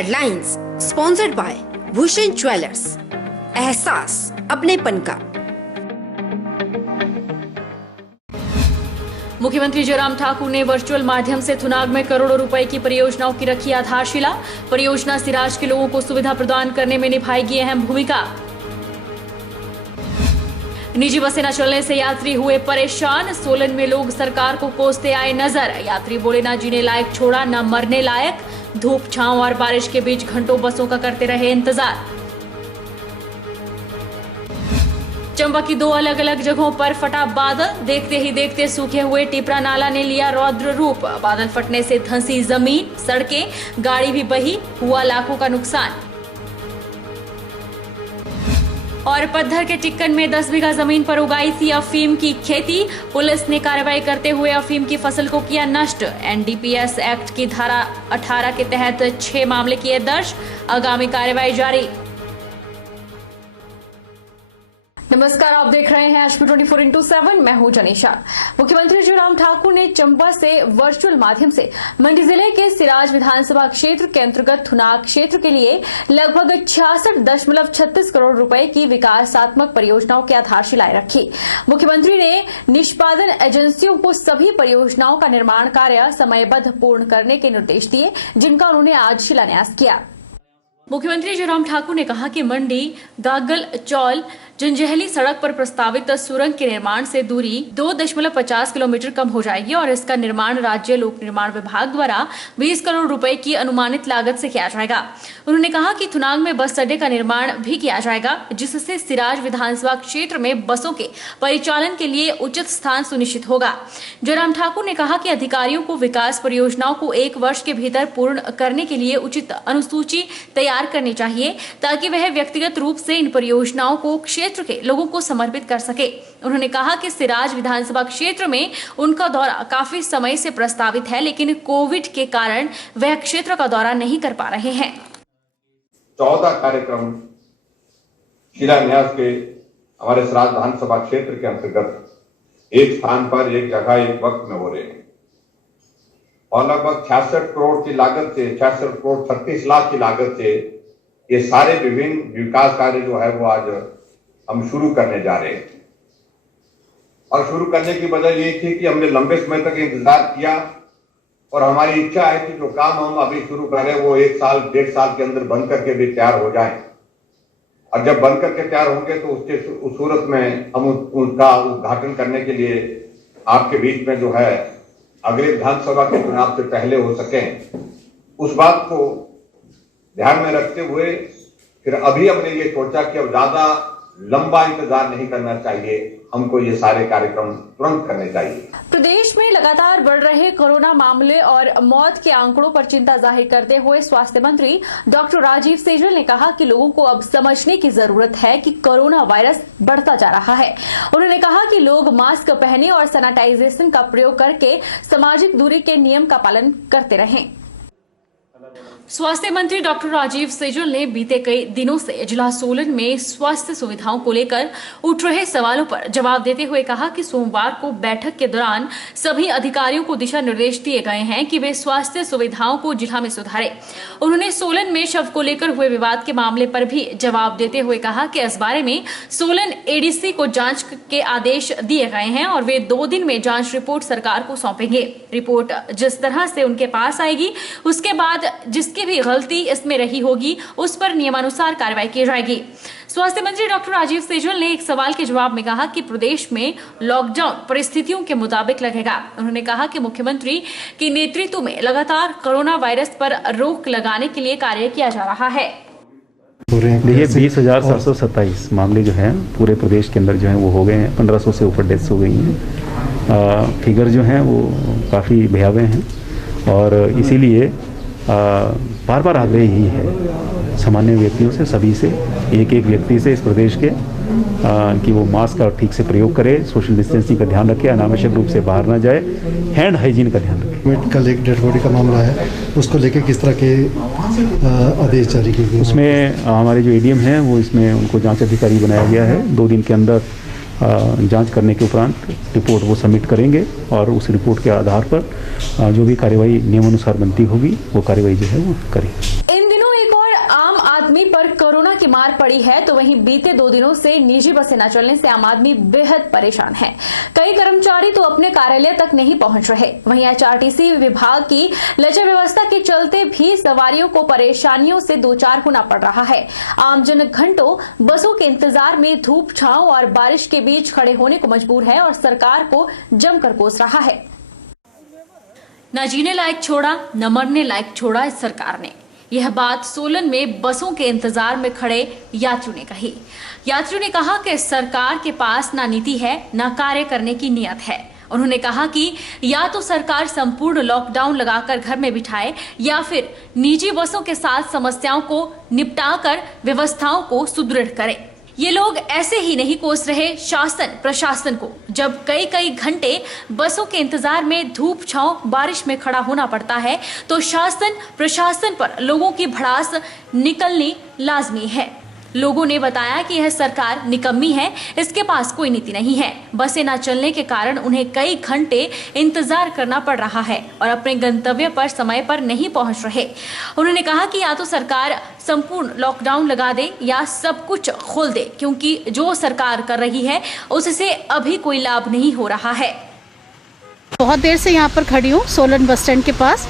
Headlines sponsored by Bhushan jewellers, एहसास अपनेपन का। मुख्यमंत्री जयराम ठाकुर ने वर्चुअल माध्यम से थुनाग में करोड़ों रुपए की परियोजनाओं की रखी आधारशिला। परियोजना सिराज के लोगों को सुविधा प्रदान करने में निभाएगी अहम भूमिका। निजी बसें न चलने से यात्री हुए परेशान। सोलन में लोग सरकार को कोसते आए नजर। यात्री बोले न जीने लायक छोड़ा न मरने लायक। धूप छांव और बारिश के बीच घंटों बसों का करते रहे इंतजार। चंबा की 2 अलग अलग जगहों पर फटा बादल। देखते ही देखते सूखे हुए टिपरा नाला ने लिया रौद्र रूप। बादल फटने से धंसी जमीन, सड़कें, गाड़ी भी बही, हुआ लाखों का नुकसान। और पत्थर के टिक्कन में 10 बीघा जमीन पर उगाई थी अफीम की खेती। पुलिस ने कार्रवाई करते हुए अफीम की फसल को किया नष्ट। एनडीपीएस एक्ट की धारा 18 के तहत 6 मामले किए दर्ज। आगामी कार्रवाई जारी। नमस्कार, आप देख रहे हैं एचपी 24x7। मैं हूं जनीशा। मुख्यमंत्री जयराम ठाकुर ने चंबा से वर्चुअल माध्यम से मंडी जिले के सिराज विधानसभा क्षेत्र के अंतर्गत थुनाग क्षेत्र के लिए लगभग 66.36 करोड़ रुपए की विकासात्मक परियोजनाओं की आधारशिलाएं रखी। मुख्यमंत्री ने निष्पादन एजेंसियों को सभी परियोजनाओं का निर्माण कार्य समयबद्ध पूर्ण करने के निर्देश दिए, जिनका उन्होंने आज शिलान्यास किया। मुख्यमंत्री जयराम ठाकुर ने कहा कि मंडी गागल चौल जंजहली सड़क पर प्रस्तावित सुरंग के निर्माण से दूरी 2.50 किलोमीटर कम हो जाएगी और इसका निर्माण राज्य लोक निर्माण विभाग द्वारा 20 करोड़ रुपए की अनुमानित लागत से किया जाएगा। उन्होंने कहा कि थुनाग में बस अड्डे का निर्माण भी किया जाएगा, जिससे सिराज विधानसभा क्षेत्र में बसों के परिचालन के लिए उचित स्थान सुनिश्चित होगा। जयराम ठाकुर ने कहा कि अधिकारियों को विकास परियोजनाओं को 1 वर्ष के भीतर पूर्ण करने के लिए उचित अनुसूची तैयार करनी चाहिए, ताकि वह व्यक्तिगत रूप से इन परियोजनाओं को क्षेत्र के लोगों को समर्पित कर सके। उन्होंने कहा कि सिराज विधानसभा क्षेत्र में उनका दौरा काफी समय से प्रस्तावित है, लेकिन कोविड के कारण वह क्षेत्र का दौरा नहीं कर पा रहे हैं। 14 कार्यक्रम शिलान्यास के हमारे सिराज विधानसभा क्षेत्र के अंतर्गत एक स्थान पर, एक जगह, एक वक्त में हो रहे हैं और लगभग 66 करोड़ की लागत से 66 करोड़ 36 लाख की लागत से ये सारे विभिन्न विकास कार्य जो है वो आज हम शुरू करने जा रहे हैं। और शुरू करने की वजह ये थी कि हमने लंबे समय तक इंतजार किया और हमारी इच्छा है कि जो काम हम अभी शुरू कर रहे हैं वो 1 साल 1.5 साल के अंदर बन करके भी तैयार हो जाए। और जब बन करके तैयार होंगे तो उस सूरत में हम उनका उद्घाटन करने के लिए आपके बीच में जो है अगले विधानसभा के चुनाव से पहले हो सके, उस बात को ध्यान में रखते हुए फिर अभी हमने ये सोचा कि अब ज्यादा लंबा इंतजार नहीं करना चाहिए, हमको ये सारे कार्यक्रम तुरंत करने चाहिए। प्रदेश में लगातार बढ़ रहे कोरोना मामले और मौत के आंकड़ों पर चिंता जाहिर करते हुए स्वास्थ्य मंत्री डॉक्टर राजीव सैजल ने कहा कि लोगों को अब समझने की जरूरत है कि कोरोना वायरस बढ़ता जा रहा है। उन्होंने कहा कि लोग मास्क पहने और सैनिटाइजेशन का प्रयोग करके सामाजिक दूरी के नियम का पालन करते रहें। स्वास्थ्य मंत्री डॉक्टर राजीव सैजल ने बीते कई दिनों से जिला सोलन में स्वास्थ्य सुविधाओं को लेकर उठ रहे सवालों पर जवाब देते हुए कहा कि सोमवार को बैठक के दौरान सभी अधिकारियों को दिशा निर्देश दिए गए हैं कि वे स्वास्थ्य सुविधाओं को जिला में सुधारें। उन्होंने सोलन में शव को लेकर हुए विवाद के मामले पर भी जवाब देते हुए कहा कि इस बारे में सोलन एडीसी को जांच के आदेश दिए गए हैं और वे 2 दिन में जांच रिपोर्ट सरकार को सौंपेंगे। रिपोर्ट जिस तरह से उनके पास आएगी, उसके बाद जिसकी भी गलती इसमें रही होगी उस पर नियमानुसार कार्रवाई की जाएगी। स्वास्थ्य मंत्री डॉक्टर राजीव सैजल ने एक सवाल के जवाब में कहा कि प्रदेश में लॉकडाउन परिस्थितियों के मुताबिक लगेगा। उन्होंने कहा कि मुख्यमंत्री के नेतृत्व में लगातार कोरोना वायरस पर रोक लगाने के लिए कार्य किया जा रहा है। देखिए 20,727 मामले जो हैं पूरे प्रदेश के अंदर जो हैं वो हो गए हैं। 1500 से ऊपर डेथ्स हो गई हैं। फिगर जो हैं वो काफ़ी भयावह हैं और इसीलिए बार बार आग्रह यही है सामान्य व्यक्तियों से, सभी से, एक व्यक्ति से इस प्रदेश के कि वो मास्क का ठीक से प्रयोग करे, सोशल डिस्टेंसिंग का ध्यान रखे, अनावश्यक रूप से बाहर ना जाए, हैंड हाइजीन का ध्यान रखे। कल एक डेड बॉडी का मामला है, उसको लेके किस तरह के आदेश जारी किए गए? उसमें हमारे जो एडीएम हैं वो इसमें उनको जांच अधिकारी बनाया गया है। 2 दिन के अंदर जांच करने के उपरांत रिपोर्ट वो सबमिट करेंगे और उस रिपोर्ट के आधार पर जो भी कार्रवाई नियमानुसार बनती होगी वो कार्रवाई जो है वो करेंगे। मार पड़ी है, तो वहीं बीते 2 दिनों से निजी बसें न चलने से आम आदमी बेहद परेशान है। कई कर्मचारी तो अपने कार्यालय तक नहीं पहुंच रहे। वहीं एचआरटीसी विभाग की लचर व्यवस्था के चलते भी सवारियों को परेशानियों से दो चार होना पड़ रहा है। आमजन घंटों बसों के इंतजार में धूप छांव और बारिश के बीच खड़े होने को मजबूर है और सरकार को जमकर कोस रहा है। न जीने लायक छोड़ा, न मरने लायक छोड़ा इस सरकार ने। यह बात सोलन में बसों के इंतजार में खड़े यात्रियों ने कही। यात्रियों ने कहा कि सरकार के पास ना नीति है, ना कार्य करने की नियत है। उन्होंने कहा कि या तो सरकार संपूर्ण लॉकडाउन लगाकर घर में बिठाए या फिर निजी बसों के साथ समस्याओं को निपटाकर व्यवस्थाओं को सुदृढ़ करे। ये लोग ऐसे ही नहीं कोस रहे शासन प्रशासन को, जब कई कई घंटे बसों के इंतजार में धूप छांव बारिश में खड़ा होना पड़ता है तो शासन प्रशासन पर लोगों की भड़ास निकलनी लाजमी है। लोगों ने बताया कि यह सरकार निकम्मी है, इसके पास कोई नीति नहीं है। बसें न चलने के कारण उन्हें कई घंटे इंतजार करना पड़ रहा है और अपने गंतव्य पर समय पर नहीं पहुंच रहे। उन्होंने कहा कि या तो सरकार संपूर्ण लॉकडाउन लगा दे या सब कुछ खोल दे, क्योंकि जो सरकार कर रही है उससे अभी कोई लाभ नहीं हो रहा है। बहुत देर से यहाँ पर खड़ी हूँ सोलन बस स्टैंड के पास,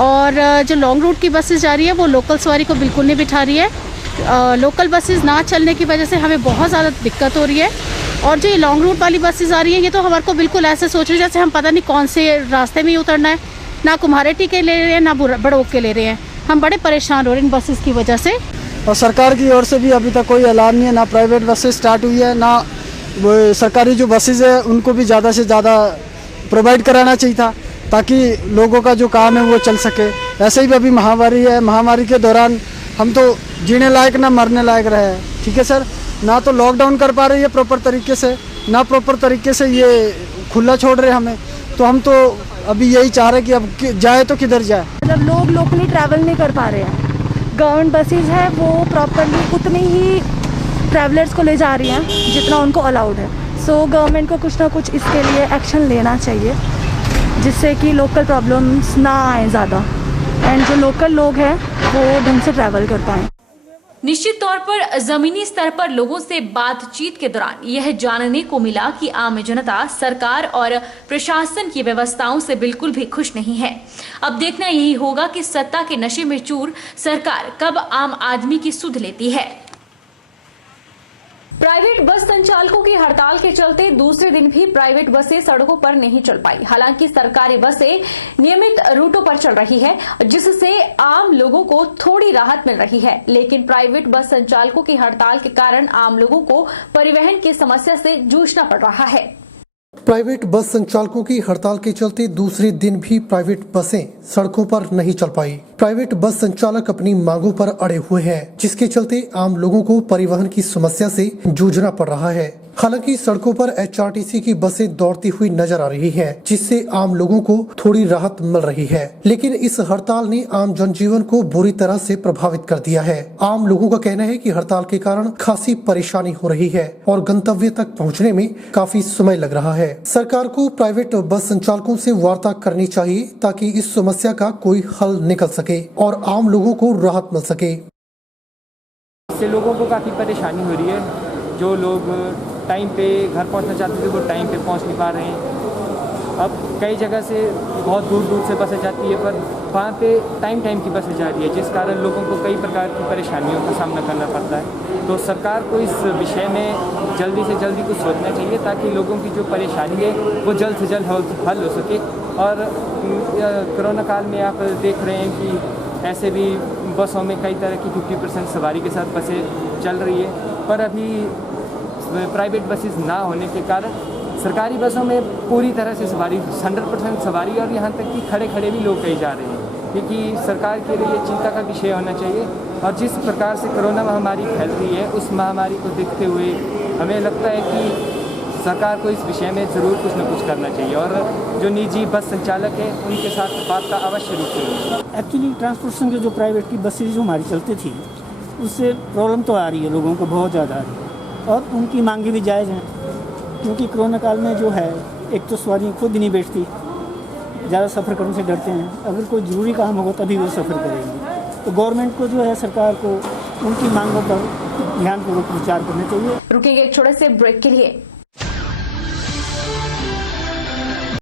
और जो लॉन्ग रूट की बसेस जा रही है वो लोकल सवारी को बिल्कुल नहीं बिठा रही है। लोकल बसेस ना चलने की वजह से हमें बहुत ज़्यादा दिक्कत हो रही है। और जो ये लॉन्ग रूट वाली बसेस आ रही हैं ये तो हमारे को बिल्कुल ऐसे सोच रही है जैसे हम पता नहीं कौन से रास्ते में ही उतरना है। ना कुम्हारेटी के ले रहे हैं, ना बड़ोक के ले रहे हैं। हम बड़े परेशान हो रहे हैं इन बसेस की वजह से। और सरकार की ओर से भी अभी तक कोई ऐलान नहीं है, ना प्राइवेट बसेस स्टार्ट हुई है, ना सरकारी जो बसेस है उनको भी ज़्यादा से ज़्यादा प्रोवाइड कराना चाहिए था ताकि लोगों का जो काम है वो चल सके। ऐसे ही अभी महामारी है, महामारी के दौरान हम तो जीने लायक ना मरने लायक रहे हैं। ठीक है सर, ना तो लॉकडाउन कर पा रहे हैं प्रॉपर तरीके से, ना प्रॉपर तरीके से ये खुला छोड़ रहे हमें। तो हम तो अभी यही चाह रहे हैं कि अब जाए तो किधर जाए। मतलब लोग लोकली ट्रैवल नहीं कर पा रहे हैं। गवर्नमेंट बसेज है वो प्रॉपरली उतनी ही ट्रैवलर्स को ले जा रही हैं जितना उनको अलाउड है। सो गवर्नमेंट को कुछ ना कुछ इसके लिए एक्शन लेना चाहिए जिससे कि लोकल प्रॉब्लम्स ना आए ज़्यादा, एंड जो लोकल लोग हैं वो ढंग से ट्रैवल कर पाएँ। निश्चित तौर पर जमीनी स्तर पर लोगों से बातचीत के दौरान यह जानने को मिला कि आम जनता सरकार और प्रशासन की व्यवस्थाओं से बिल्कुल भी खुश नहीं है। अब देखना यही होगा कि सत्ता के नशे में चूर सरकार कब आम आदमी की सुध लेती है। प्राइवेट बस संचालकों की हड़ताल के चलते दूसरे दिन भी प्राइवेट बसें सड़कों पर नहीं चल पाई। हालांकि सरकारी बसें नियमित रूटों पर चल रही है जिससे आम लोगों को थोड़ी राहत मिल रही है, लेकिन प्राइवेट बस संचालकों की हड़ताल के कारण आम लोगों को परिवहन की समस्या से जूझना पड़ रहा है। प्राइवेट बस संचालकों की हड़ताल के चलते दूसरे दिन भी प्राइवेट बसें सड़कों पर नहीं चल पाई। प्राइवेट बस संचालक अपनी मांगों पर अड़े हुए हैं, जिसके चलते आम लोगों को परिवहन की समस्या से जूझना पड़ रहा है। हालांकि सड़कों पर एचआरटीसी की बसें दौड़ती हुई नजर आ रही हैं, जिससे आम लोगों को थोड़ी राहत मिल रही है, लेकिन इस हड़ताल ने आम जनजीवन को बुरी तरह से प्रभावित कर दिया है। आम लोगों का कहना है कि हड़ताल के कारण खासी परेशानी हो रही है और गंतव्य तक पहुंचने में काफी समय लग रहा है। सरकार को प्राइवेट बस संचालकों से वार्ता करनी चाहिए ताकि इस समस्या का कोई हल निकल सके और आम लोगों को राहत मिल सके। इससे लोगों को काफ़ी परेशानी हो रही है। जो लोग टाइम पे घर पहुंचना चाहते थे वो टाइम पे पहुंच नहीं पा रहे हैं। अब कई जगह से बहुत दूर दूर से बसें जाती है पर वहाँ पे टाइम की बसें जा रही है, जिस कारण लोगों को कई प्रकार की परेशानियों का सामना करना पड़ता है। तो सरकार को इस विषय में जल्दी से जल्दी कुछ सोचना चाहिए ताकि लोगों की जो परेशानी है वो जल्द से जल्द हल हो सके। और कोरोना काल में आप देख रहे हैं कि ऐसे भी बसों में कई तरह की 50% सवारी के साथ बसें चल रही है, पर अभी प्राइवेट बसेस ना होने के कारण सरकारी बसों में पूरी तरह से सवारी 100% सवारी, और यहाँ तक कि खड़े खड़े भी लोग कहीं जा रहे हैं, क्योंकि सरकार के लिए चिंता का विषय होना चाहिए। और जिस प्रकार से कोरोना महामारी फैल रही है उस महामारी को देखते हुए हमें लगता है कि सरकार को इस विषय में ज़रूर कुछ न कुछ करना चाहिए और जो निजी बस संचालक है उनके साथ वार्ता अवश्य रूप से होगी। एक्चुअली ट्रांसपोर्टेशन के जो प्राइवेट की बसेज जो हमारी चलती थी उससे प्रॉब्लम तो आ रही है, लोगों को बहुत ज़्यादा आ रही है और उनकी मांगे भी जायज़ हैं, क्योंकि कोरोना काल में जो है एक तो सवारियाँ खुद नहीं बैठती, ज़्यादा सफ़र करने से डरते हैं, अगर कोई ज़रूरी काम होगा तभी वो सफ़र करेंगे। तो गवर्नमेंट को जो है सरकार को उनकी मांगों पर ध्यानपूर्वक विचार करना चाहिए। रुकेंगे एक छोटे से ब्रेक के लिए।